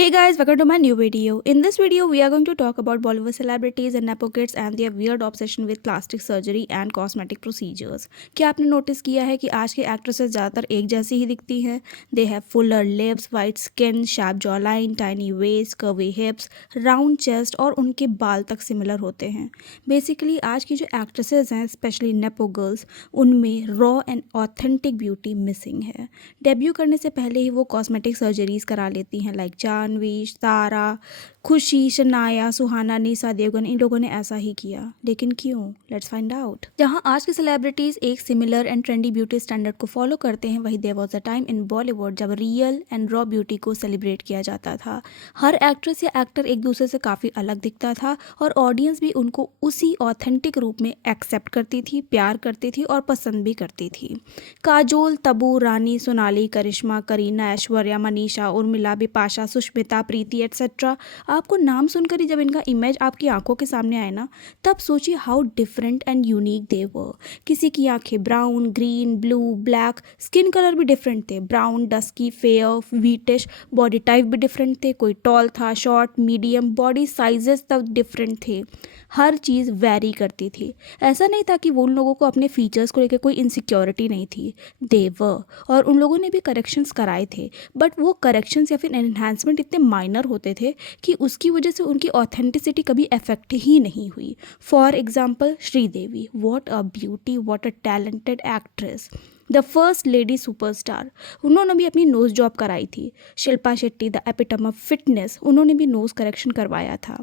Hey guys, welcome to my new video. In this video, we are going to talk about Bollywood celebrities and nepo kids and their weird obsession with plastic surgery and cosmetic procedures. क्या आपने notice किया है कि आज के actresses ज़्यादातर एक जैसी ही दिखती हैं? They have fuller lips, white skin, sharp jawline, tiny waist, curvy hips, round chest और उनके बाल तक सिमिलर होते हैं. बेसिकली आज की जो एक्ट्रेसेस हैं, स्पेशली नेपो गर्ल्स, उनमें raw and authentic beauty missing है. डेब्यू करने से पहले ही वो कॉस्मेटिक सर्जरीज करा लेती हैं, लाइक जानवी, तारा, खुशी, शनाया, सुहाना, निशा देवगन. इन लोगों ने ऐसा ही किया, लेकिन क्यों? Let's find out. जहां आज के सेलिब्रिटीज एक similar and trendy beauty standard को फॉलो करते हैं, वहीं there was a time in Bollywood जब रियल एंड रॉ ब्यूटी को सेलिब्रेट किया जाता था. हर एक्ट्रेस या एक्टर एक दूसरे से काफ़ी अलग दिखता था और ऑडियंस भी उनको उसी ऑथेंटिक रूप में एक्सेप्ट करती थी, प्यार करती थी और पसंद भी करती थी. काजोल, तबू, रानी, सोनाली, करिश्मा, करीना, ऐश्वर्या, मनीषा, उर्मिला, बिपाशा, सुष्मिता, प्रीति एटसेट्रा. आपको नाम सुनकर ही जब इनका इमेज आपकी आंखों के सामने आए ना, तब सोचिए हाउ डिफरेंट एंड यूनिक दे वर. किसी की आंखें brown, green, blue, black, skin colour भी डिफरेंट थे, brown, dusky, fair, wheatish. Body type भी डिफरेंट थे, कोई टॉल था, शॉर्ट, मीडियम. बॉडी साइजेस तब डिफरेंट थे. हर चीज़ वेरी करती थी. ऐसा नहीं था कि वो उन लोगों को अपने फीचर्स को लेकर कोई इनसिक्योरिटी नहीं थी. देवर, और उन लोगों ने भी करेक्शंस कराए थे, बट वो करेक्शंस या फिर एनहांसमेंट इतने माइनर होते थे कि उसकी वजह से उनकी ऑथेंटिसिटी कभी अफेक्ट ही नहीं हुई. For example Sridevi, what a beauty, what a talented actress, the first lady superstar. उन्होंने भी अपनी नोज़ जॉब कराई थी. Shilpa Shetty, the epitome of fitness, उन्होंने भी नोज़ करेक्शन करवाया था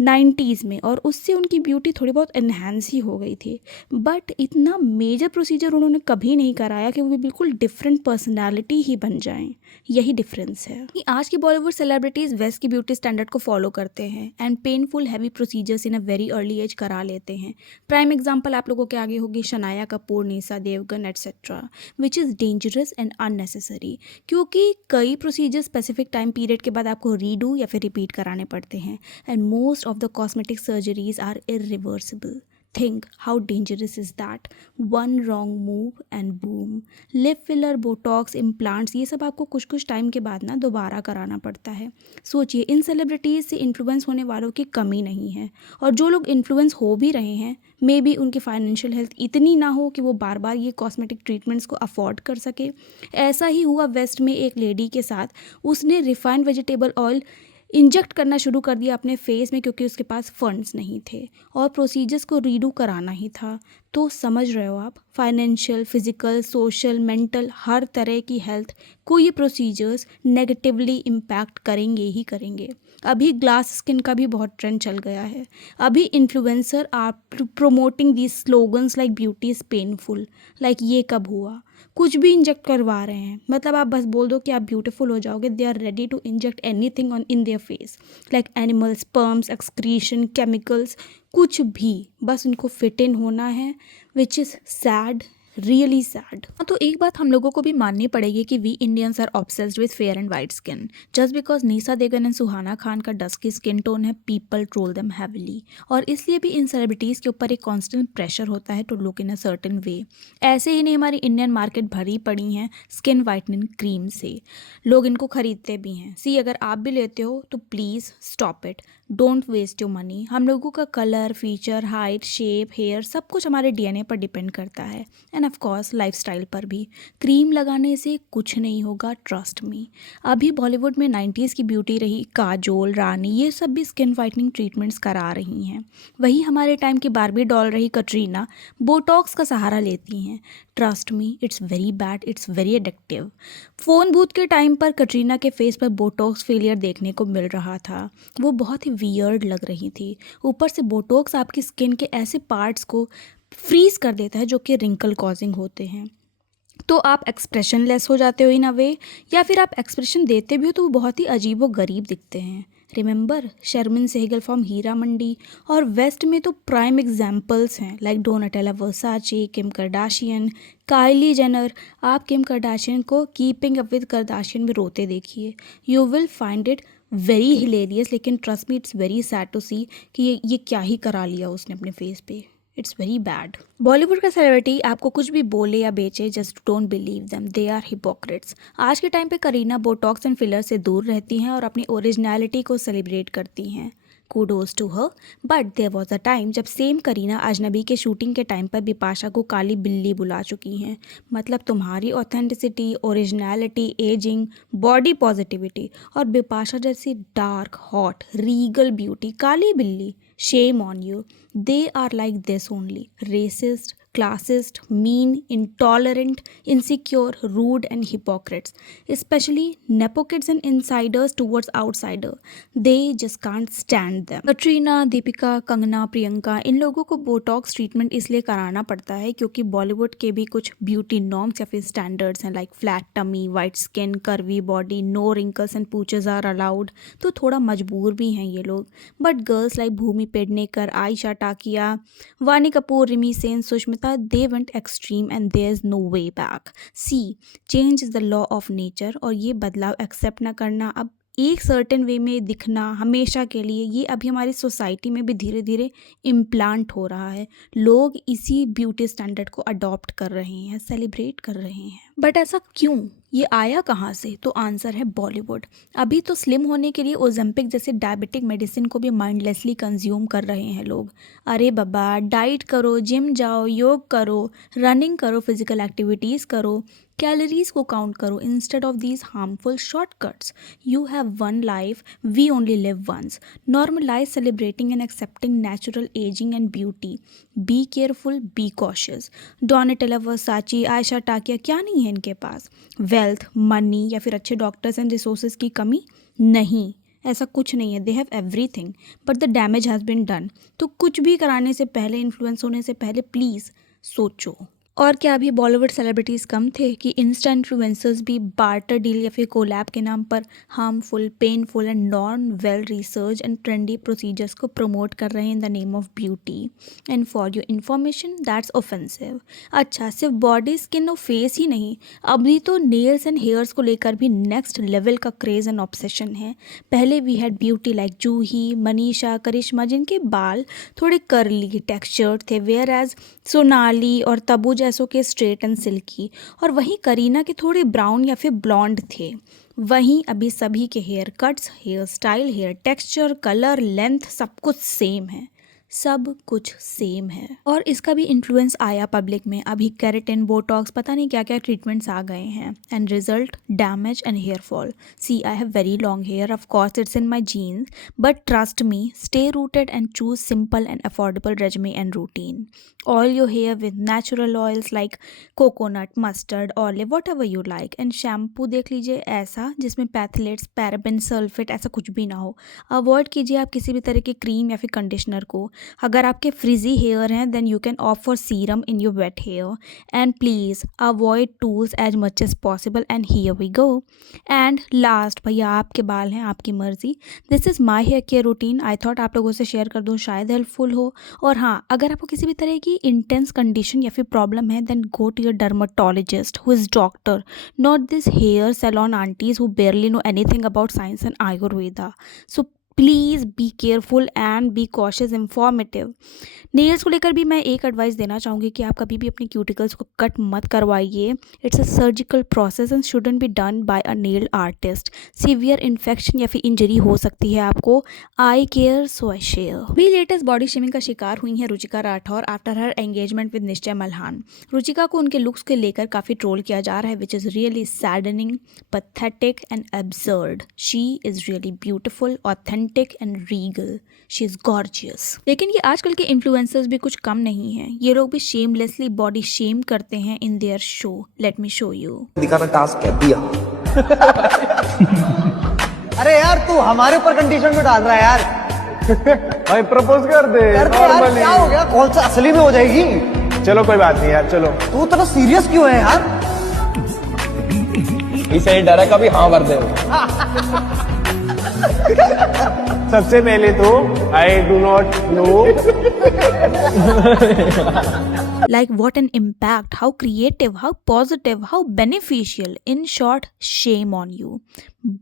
90s में, और उससे उनकी ब्यूटी थोड़ी बहुत एनहांस ही हो गई थी. बट इतना मेजर प्रोसीजर उन्होंने कभी नहीं कराया कि वो बिल्कुल डिफरेंट पर्सनैलिटी ही बन जाएं. यही डिफरेंस है कि आज की बॉलीवुड सेलिब्रिटीज़ वेस्ट की ब्यूटी स्टैंडर्ड को फॉलो करते हैं and painful heavy procedures in a very early age करा लेते हैं. प्राइम एग्जाम्पल आप लोगों के आगे होगी Shanaya Kapoor, Nysa Devgan etcetera, which is dangerous and unnecessary, क्योंकि कई प्रोसीजर स्पेसिफिक टाइम पीरियड के बाद आपको रीडू या फिर रिपीट कराने पड़ते हैं. And most of the cosmetic surgeries are irreversible. Think how dangerous is that? One wrong move and boom. Lip filler, botox, implants, ये सब आपको कुछ कुछ टाइम के बाद ना दोबारा कराना पड़ता है. सोचिए, इन सेलिब्रिटीज़ से इन्फ्लुएंस होने वालों की कमी नहीं है, और जो लोग इन्फ्लुएंस हो भी रहे हैं, मे बी उनकी फाइनेंशियल हेल्थ इतनी ना हो कि वो बार बार ये कॉस्मेटिक ट्रीटमेंट्स को अफोर्ड कर सके. ऐसा ही हुआ वेस्ट में एक लेडी के साथ. उसने रिफाइंड वेजिटेबल ऑयल इंजेक्ट करना शुरू कर दिया अपने फेस में क्योंकि उसके पास फंड्स नहीं थे और प्रोसीजर्स को रीडू कराना ही था. तो समझ रहे हो आप, फाइनेंशियल, फिजिकल, सोशल, मेंटल, हर तरह की हेल्थ को ये प्रोसीजर्स नेगेटिवली इम्पैक्ट करेंगे ही करेंगे. अभी ग्लास स्किन का भी बहुत ट्रेंड चल गया है. अभी influencer are promoting these slogans like beauty is painful. Like ये कब हुआ? कुछ भी इंजेक्ट करवा रहे हैं, मतलब आप बस बोल दो कि आप ब्यूटीफुल हो जाओगे, they are ready to inject anything on in their face, like animal sperms, excretion, chemicals, कुछ भी, बस उनको फिट इन होना है, which is sad, really sad. तो एक बात हम लोगों को भी माननी पड़ेगी कि we Indians are obsessed with fair and white skin. Just because Nysa Devgan and Suhana Khan का डस्की स्किन टोन है, पीपल ट्रोल देम हैवीली, और इसलिए भी इन सेलिब्रिटीज़ के ऊपर एक कांस्टेंट प्रेशर होता है to look in a certain way. ऐसे ही नहीं, हमारी इंडियन मार्केट भरी पड़ी हैं स्किन वाइटनिंग क्रीम से. लोग इनको खरीदते भी हैं. सी, अगर आप भी लेते हो तो please stop it. Don't waste your money. हम लोगों का colour, feature, height, shape, hair, सब कुछ हमारे डीएनए पर डिपेंड करता है, एंड ऑफ कोर्स लाइफस्टाइल पर भी. क्रीम लगाने से कुछ नहीं होगा, ट्रस्ट मी. अभी बॉलीवुड में 90s की ब्यूटी रही काजोल, रानी, ये सब भी स्किन वाइटनिंग ट्रीटमेंट्स करा रही हैं. वही हमारे टाइम की बारबी डॉल रही कटरीना बोटॉक्स का सहारा लेती हैं. Trust me, it's very bad, it's very addictive. Phone booth के टाइम पर कटरीना के फेस पर बोटॉक्स फेलियर देखने को मिल रहा था. वो बहुत ही वियर्ड लग रही थी. ऊपर से बोटॉक्स आपकी स्किन के ऐसे पार्ट्स को फ्रीज कर देता है जो कि रिंकल कॉजिंग होते हैं. तो आप एक्सप्रेशन लेस हो जाते हो इन अ वे, या फिर आप एक्सप्रेशन देते भी हो तो वो बहुत ही अजीब व गरीब दिखते हैं. Remember Sharmin Sehgal from Heera Mandi. और वेस्ट में तो प्राइम एग्जाम्पल्स हैं, लाइक डोनाटेला वर्साचे, किम करदाशियन, काइली जेनर. आप किम करदाशियन को कीपिंग अप विद करदाशियन में रोते देखिए, you will find it very hilarious. लेकिन trust me, it's very sad to see कि ये क्या ही करा लिया उसने अपने फेस पे. It's very bad. बॉलीवुड का सेलिब्रिटी आपको कुछ भी बोले या बेचे, just don't believe them, they are hypocrites. आज के टाइम पे करीना बोटॉक्स एंड फिलर से दूर रहती हैं और अपनी ओरिजिनलिटी को सेलिब्रेट करती हैं। Kudos to her. But there was a time जब सेम करीना अजनबी के शूटिंग के टाइम पर बिपाशा को काली बिल्ली बुला चुकी हैं। मतलब तुम्हारी authenticity, originality, ageing, body positivity और बिपाशा जैसी डार्क, हॉट, रीगल ब्यूटी काली बिल्ली, shame on you. They are like this only. Racist, classist, mean, intolerant, insecure, rude and hypocrites. Especially nepo kids and insiders towards outsider. They just can't stand them. Katrina, Deepika, Kangana, Priyanka, इन लोगों को Botox treatment इसलिए कराना पड़ता है क्योंकि बॉलीवुड के भी कुछ ब्यूटी नॉर्म्स या फिर स्टैंडर्ड्स हैं, like flat tummy, white skin, curvy body, no wrinkles and pouches are allowed. तो थोड़ा मजबूर भी हैं ये लोग। But girls like Bhumi Pednekar, Ayesha Takia, Vaani Kapoor, Rimi Sen, Sushmita, they went extreme and there's no way back. See, change is the law of nature और ये बदलाव एक्सेप्ट ना करना, अब एक सर्टेन वे में दिखना हमेशा के लिए, ये अभी हमारी सोसाइटी में भी धीरे धीरे इम्प्लांट हो रहा है। लोग इसी ब्यूटी स्टैंडर्ड को अडॉप्ट कर रहे हैं, सेलिब्रेट कर रहे हैं। बट ऐसा क्यों? ये आया कहाँ से? तो आंसर है बॉलीवुड। अभी तो स्लिम होने के लिए ओजेम्पिक जैसे डायबिटिक मेडिसिन को भी माइंडलेसली कंज्यूम कर रहे हैं लोग। अरे बाबा, डाइट करो, जिम जाओ, योग करो, रनिंग करो, फिजिकल एक्टिविटीज़ करो, कैलोरीज को काउंट करो instead of these harmful shortcuts. You have one life, we only live once. Normalise celebrating and accepting natural ageing and beauty. Be careful, be cautious. Donatella, Versace, Ayesha Takia, क्या नहीं है इनके पास? Wealth, money या फिर अच्छे doctors and resources की कमी? नहीं, ऐसा कुछ नहीं है। They have everything but the damage has been done. तो कुछ भी कराने से पहले, इन्फ्लुएंस होने से पहले प्लीज़ सोचो। और क्या अभी बॉलीवुड सेलिब्रिटीज़ कम थे कि इंस्टा इन्फ्लुएंसर्स भी बार्टर डील या फिर कोलैब के नाम पर harmful, painful and non well research and trendy procedures को प्रमोट कर रहे हैं in the name of beauty. And for your information, that's offensive. अच्छा, सिर्फ बॉडी, स्किन और फेस ही नहीं, अभी तो नेल्स एंड हेयर्स को लेकर भी नेक्स्ट लेवल का क्रेज़ एंड ऑब्सेशन है। पहले we had beauty like Juhi, Manisha, करिश्मा, जिनके बाल थोड़े कर्ली टेक्सचर्ड थे, वेयर एज सोनाली और तबू जैसों के स्ट्रेट एंड सिल्की, और वहीं करीना के थोड़े ब्राउन या फिर ब्लॉन्ड थे। वहीं अभी सभी के hair cuts, hair style, hair texture, colour, length सब कुछ सेम है, सब कुछ सेम है। और इसका भी इन्फ्लुएंस आया पब्लिक में। अभी केराटिन, बोटॉक्स, पता नहीं क्या क्या ट्रीटमेंट्स आ गए हैं। And result, damage and hair fall. See, I have very long hair, of course it's in my genes, but trust me, stay rooted and choose simple and affordable regime and routine. Oil your hair with natural oils like coconut, mustard, olive, whatever you like. And shampoo देख लीजिए ऐसा जिसमें पैथलेट्स, paraben, sulphate ऐसा कुछ भी ना हो। Avoid कीजिए आप किसी भी तरह के क्रीम या फिर कंडीशनर को। अगर आपके फ्रिजी हेयर हैं then you can opt for serum in your wet hair. And please avoid tools as much as possible. And here we go. And last, भैया आपके बाल हैं, आपकी मर्जी। This is my hair care routine. I thought आप लोगों से share कर दूँ, शायद हेल्पफुल हो। और हाँ, अगर आपको किसी भी तरह की इंटेंस कंडीशन या फिर प्रॉब्लम है then go to your dermatologist who is doctor, not this hair salon aunties who barely know anything about science and Ayurveda. So please be careful and be cautious, informative. Nails को लेकर भी मैं एक advice देना चाहूँगी कि आप कभी भी अपनी क्यूटिकल्स को कट मत करवाइए। It's a surgical process and shouldn't be done by a nail artist. Severe infection या फिर इंजरी हो सकती है आपको। आई केयर सो आई शेयर। भी लेटेस्ट बॉडी शेमिंग का शिकार हुई हैं Ruchika Rathore after her engagement with निश्चय मल्हान। रुचिका को उनके लुक्स को लेकर काफ़ी ट्रोल किया जा रहा है, which is really saddening, pathetic and absurd. She is really beautiful, authentic and Regal. She is gorgeous. लेकिन ये आजकल के इन्फ्लुएंसर्स भी कुछ कम नहीं हैं। ये लोग भी शेमलेसली बॉडी शेम करते हैं in their show. Let me show you. दिखाना टास्क क्या दिया। अरे यार, तू हमारे ऊपर कंडीशन में डाल रहा है यार। भाई प्रपोज कर दे यार, क्या हो गया? कौन सा असली में हो जाएगी? चलो कोई बात नहीं यार, चलो। तू इतना सीरियस क्यों है यार? इसे ही डर है कभी हाँ भर दे। सबसे पहले तो I do not know. Like what an impact, how creative, how positive, how beneficial. In short, shame on you.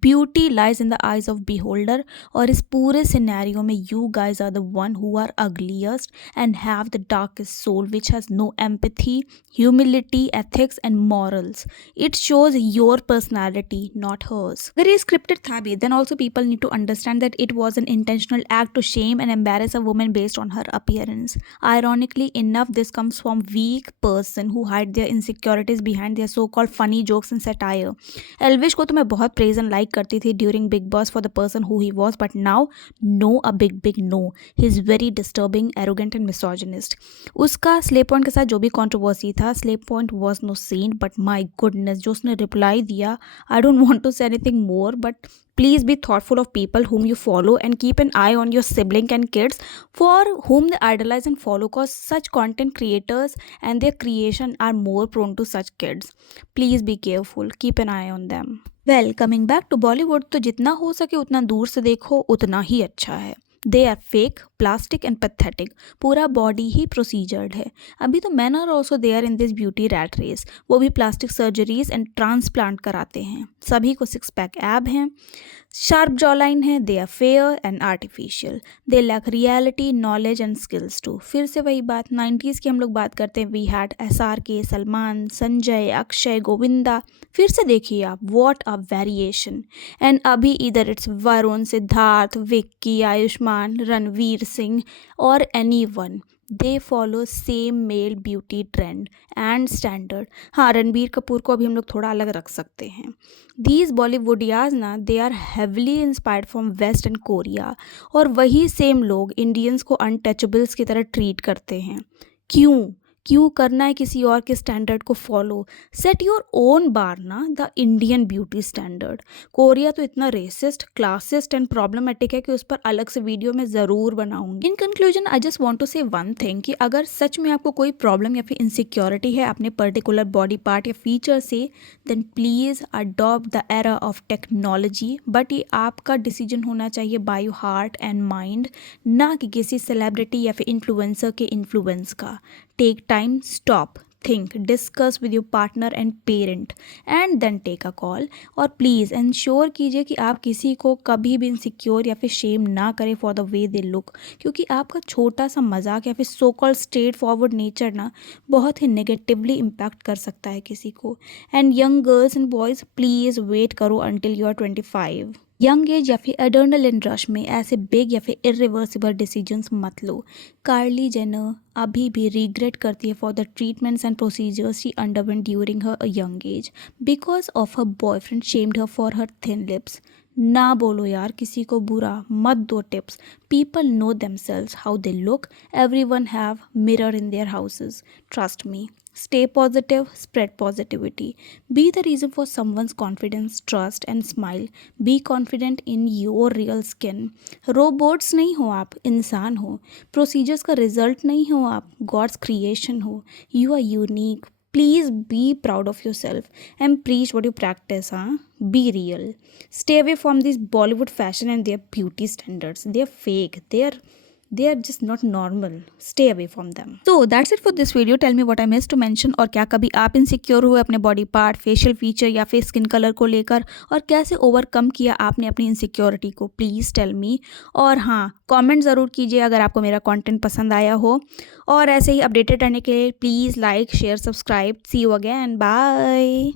Beauty lies in the eyes of beholder और इस पूरे सिनेरियो में you guys are the one who are ugliest and have the darkest soul which has no empathy, humility, ethics and morals. It shows your personality, not hers. अगर ये scripted था भी, then also people need to understand that it was an intentional act to shame and embarrass a woman based on her appearance. Ironically enough, this comes from weak person who hide their insecurities behind their so-called funny jokes and satire. Elvish को तो मैं बहुत praise and like करती थी during Big Boss for the person who he was, but now no, a big no. He is very disturbing, arrogant and misogynist. उसका Slay Point के साथ जो भी controversy था, Slay Point was no saint, but my goodness, जो उसने reply दिया, I don't want to say anything more, but please be thoughtful of people whom you follow and keep an eye on your sibling and kids for whom they idolize and follow, cause such content creators and their creation are more prone to such kids. Please be careful, keep an eye on them. Well, coming back to Bollywood, तो जितना हो सके उतना दूर से देखो उतना ही अच्छा है. They are fake, plastic and pathetic. पूरा बॉडी ही प्रोसीजर्ड है. अभी तो men are also there in this beauty rat race. वो भी प्लास्टिक सर्जरीज एंड ट्रांसप्लांट कराते हैं. सभी को 6-pack ab हैं, शार्प जॉलाइन है, they are fair and artificial, they lack reality, knowledge and skills too. फिर से वही बात 90s की हम लोग बात करते हैं. We had SRK, Salman, Sanjay, Akshay, Govinda. फिर से देखिए आप, वॉट अ वेरिएशन. एंड अभी इधर इट्स वरुण, सिद्धार्थ, विक्की, आयुष्मान, रणवीर सिंह और anyone. They follow same male beauty trend and standard. हाँ, रणबीर कपूर को अभी हम लोग थोड़ा अलग रख सकते हैं. दीज बॉलीवुडियाज ना, they are heavily inspired from west and Korea, और वही सेम लोग इंडियंस को अनटचेबल्स की तरह ट्रीट करते हैं. क्यों करना है किसी और के स्टैंडर्ड को फॉलो? सेट योर ओन बार ना, the Indian beauty standard. Korea तो इतना रेसिस्ट, क्लासिस्ट एंड प्रॉब्लमेटिक है कि उस पर अलग से वीडियो मैं ज़रूर बनाऊंगी. In conclusion I just want to say one thing कि अगर सच में आपको कोई प्रॉब्लम या फिर इनसिक्योरिटी है अपने पर्टिकुलर बॉडी पार्ट या फीचर से, then please adopt the era of technology. But ये आपका डिसीजन होना चाहिए by your heart and mind, ना कि किसी सेलिब्रिटी या फिर इन्फ्लुएंसर के इन्फ्लुएंस का. Take time, stop, think, discuss with your partner and parent and then take a call. और प्लीज़ इंश्योर कीजिए कि आप किसी को कभी भी इनसिक्योर या फिर शेम ना करें for the way they look, क्योंकि आपका छोटा सा मजाक या फिर so called straight forward nature ना बहुत ही नेगेटिवली इम्पैक्ट कर सकता है किसी को. And young girls and boys, please wait करो until you are 25. Young age या फिर एड्रेनलिन रश में ऐसे बिग या फिर इरिवर्सिबल डिसीजंस मत लो. कार्ली जेनर अभी भी रिग्रेट करती है for the treatments and procedures she underwent during her young age because of her boyfriend shamed her for her thin lips. ना बोलो यार किसी को बुरा, मत दो tips. People know themselves how they look. Everyone have mirror in their houses. Trust me. Stay positive, spread positivity. Be the reason for someone's confidence, trust and smile. Be confident in your real skin. Robots नहीं हो आप, इंसान हो. Procedures का result नहीं हो आप, God's creation हो. You are unique. Please be proud of yourself and preach what you practice. Be real. Stay away from these Bollywood fashion and their beauty standards. They are fake. They are just not normal. Stay away from them. So that's it for this video. Tell me what I missed to mention. और क्या कभी आप insecure हुए अपने body part, facial feature या फिर skin colour को लेकर, और कैसे ओवरकम किया आपने अपनी इनसिक्योरिटी को? Please tell me. और हाँ, कमेंट ज़रूर कीजिए अगर आपको मेरा कंटेंट पसंद आया हो. और ऐसे ही अपडेटेड रहने के लिए please like, share, subscribe. See you again. Bye.